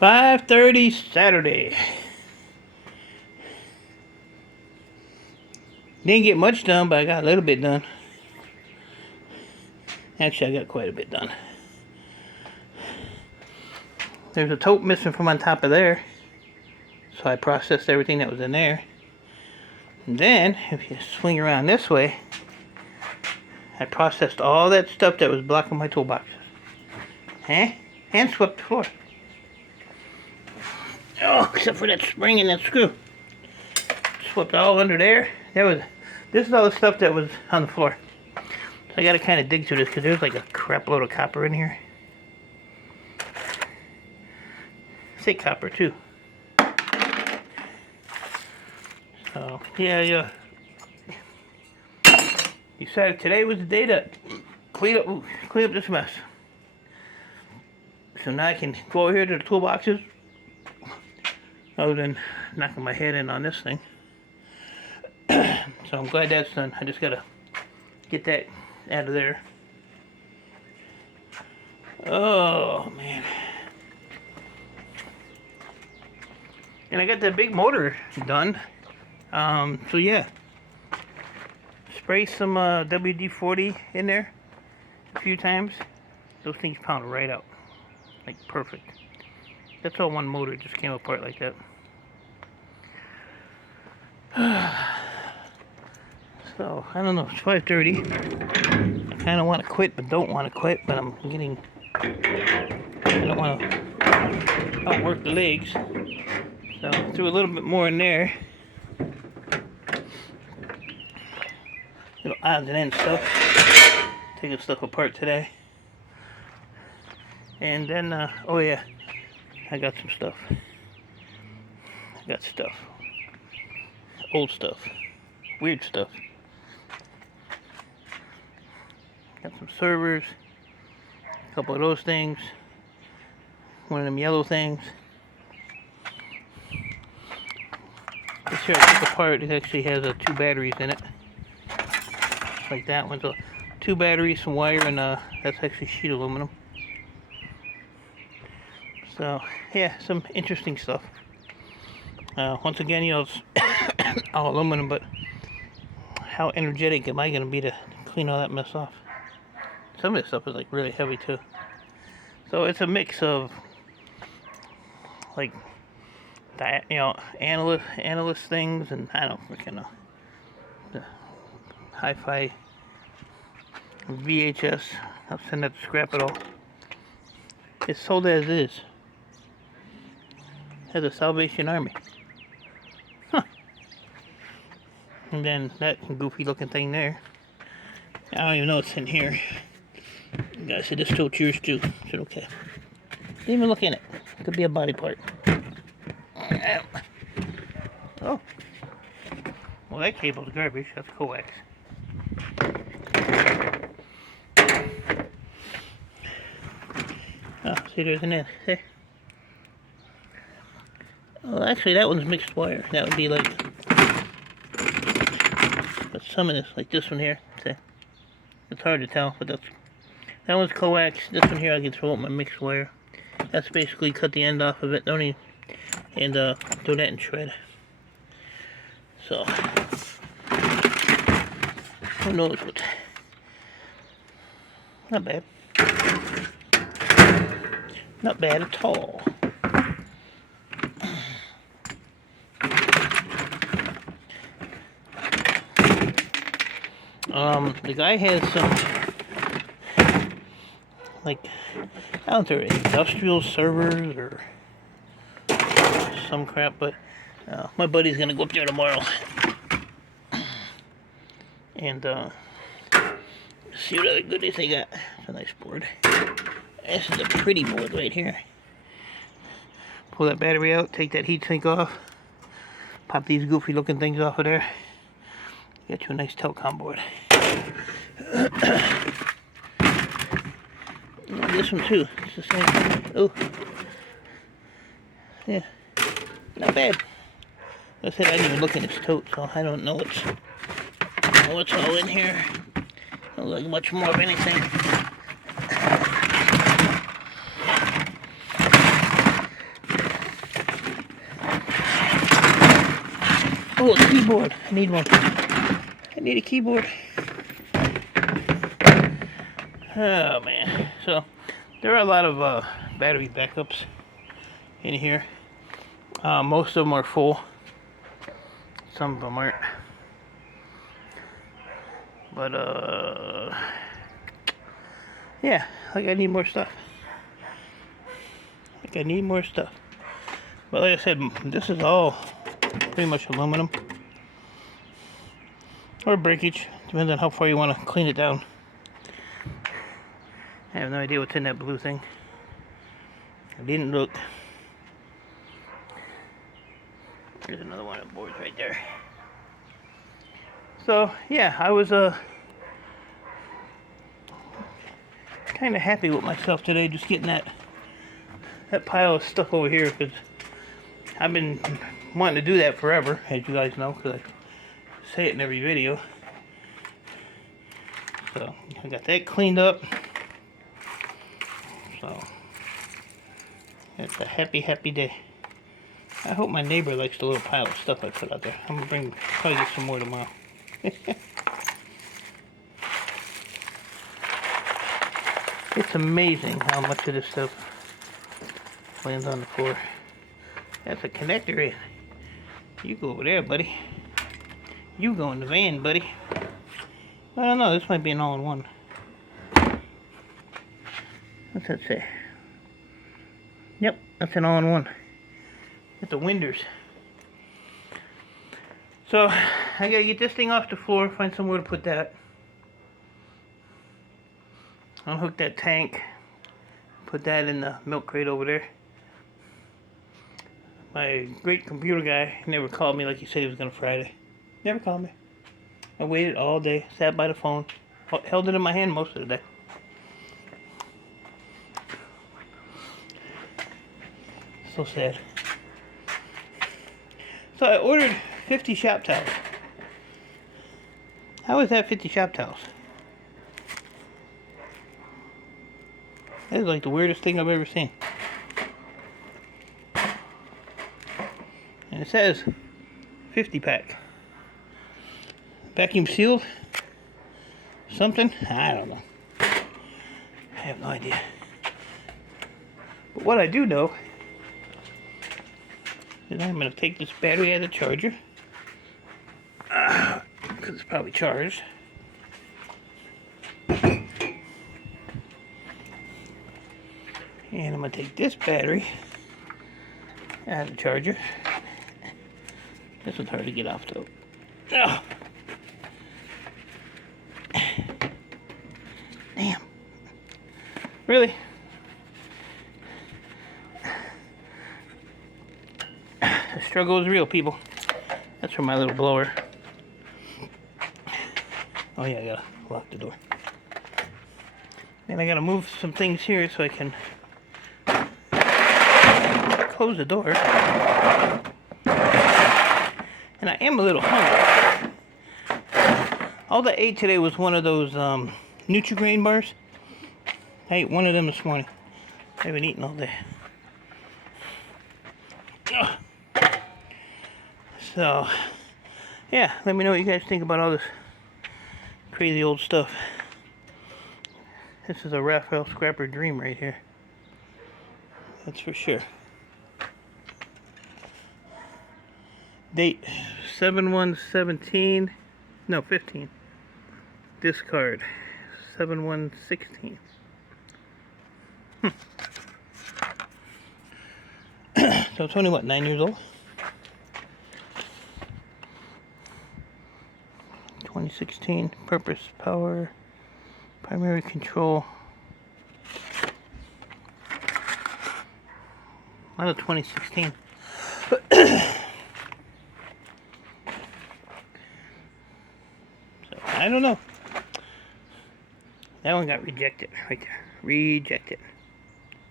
5:30 Saturday. Didn't get much done, but I got a little bit done. Actually, I got quite a bit done. There's a tote missing from on top of there, so I processed everything that was in there. And then, if you swing around this way, I processed all that stuff that was blocking my toolboxes. Huh? And swept the floor. Oh, except for that spring and that screw. Swept all under there. This is all the stuff that was on the floor. So I gotta kind of dig through this because there's like a crap load of copper in here. I say copper too. So yeah. Decided today was the day to clean up this mess. So now I can go over here to the toolboxes, other than knocking my head in on this thing. So I'm glad that's done. I just gotta get that out of there. Oh man. And I got that big motor done. So yeah. Spray some WD-40 in there a few times. Those things pound right out. Like perfect. That's all one motor, just came apart like that. So, I don't know, it's 5:30. I kind of want to quit, but don't want to quit, but I don't want to outwork the legs. So, threw a little bit more in there. Little odds and ends stuff. Taking stuff apart today. And then, oh yeah, I got some stuff. I got stuff. Old stuff. Weird stuff. Got some servers. A couple of those things. One of them yellow things. This here I took apart. It actually has 2 batteries in it. Like that one. So 2 batteries, some wire, and that's actually sheet aluminum. So yeah, some interesting stuff. Once again, you know, it's all aluminum, but how energetic am I going to be to clean all that mess off? Some of this stuff is like really heavy too. So it's a mix of like that, you know, analyst things, and I don't freaking know. The hi-fi VHS. I'll send that to scrap it all. It's sold as is. Has a Salvation Army. Huh. And then that goofy looking thing there. I don't even know what's in here. The guy said this tool's yours too. I said okay. Didn't even look in it. Could be a body part. Oh. Well, that cable's garbage. That's coax. Oh, see, there's an end. There. Oh, actually, that one's mixed wire. That would be like, but some of this, like this one here. See, it's hard to tell, but that one's coax. This one here, I can throw up my mixed wire. That's basically cut the end off of it. Don't even, and throw that in shred. So, who knows what? Not bad. Not bad at all. The guy has some, like, I don't know if they're industrial servers or some crap, but my buddy's gonna go up there tomorrow and see what other goodies they got. It's a nice board. This is a pretty board right here. Pull that battery out, take that heatsink off, pop these goofy looking things off of there. Get you a nice telecom board. This one too. It's the same. Oh, yeah, not bad. Like I said, I didn't even look in this tote, so I don't know what's all in here. Don't look like much more of anything. Oh, a keyboard. I need one. I need a keyboard. Oh man. So there are a lot of battery backups in here. Most of them are full. Some of them aren't. But yeah, like I need more stuff. I need more stuff. But like I said, this is all pretty much aluminum. Or breakage, depends on how far you want to clean it down. I have no idea what's in that blue thing. I didn't look. There's another one of boards right there. So yeah, I was kind of happy with myself today, just getting that pile of stuff over here, because I've been wanting to do that forever, as you guys know, because I say it in every video. So I got that cleaned up. So it's a happy day. I hope my neighbor likes the little pile of stuff I put out there. I'm gonna probably get some more tomorrow. It's amazing how much of this stuff lands on the floor. That's a connector in. You go over there, buddy. You go in the van, buddy. I don't know, this might be an all-in-one. What's that say? Yep, that's an all-in-one. With the winders. So, I gotta get this thing off the floor, find somewhere to put that. Unhook that tank. Put that in the milk crate over there. My great computer guy never called me like he said he was gonna Friday. Never called me. I waited all day, sat by the phone, held it in my hand most of the day. So sad. So I ordered 50 shop towels. How is that 50 shop towels? That is like the weirdest thing I've ever seen. And it says 50 pack. Vacuum sealed? Something? I don't know. I have no idea. But what I do know is I'm going to take this battery out of the charger. Because it's probably charged. And I'm going to take this battery out of the charger. This one's hard to get off though. Oh. Damn. Really? The struggle is real, people. That's for my little blower. Oh yeah, I gotta lock the door. And I gotta move some things here so I can close the door. And I am a little hungry. All I ate today was one of those Nutri-Grain bars. I ate one of them this morning. I haven't eaten all day. Ugh. So, yeah, let me know what you guys think about all this crazy old stuff. This is a Raphael Scrapper dream right here. That's for sure. Date 7/1/17. No, 15. Discard 7/1/16. So it's only what, 9 years old? 2016. Purpose, power, primary control. Not a 2016. I don't know. That one got rejected right there. Rejected.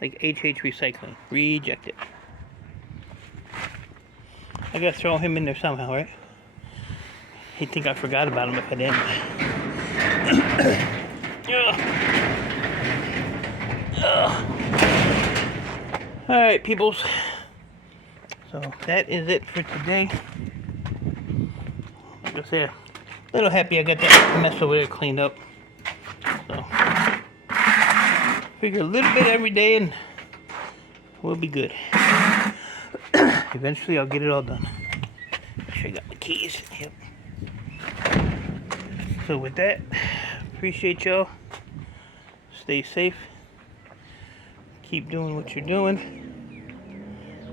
Like HH Recycling. Rejected. I gotta throw him in there somehow, right? He'd think I forgot about him if I didn't. Alright, peoples. So that is it for today. Just there. A little happy I got that mess over there cleaned up. So, figure a little bit every day and we'll be good. Eventually I'll get it all done. Make sure I got my keys. Yep. So with that, appreciate y'all. Stay safe. Keep doing what you're doing.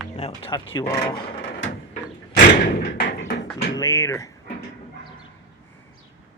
And I will talk to you all later.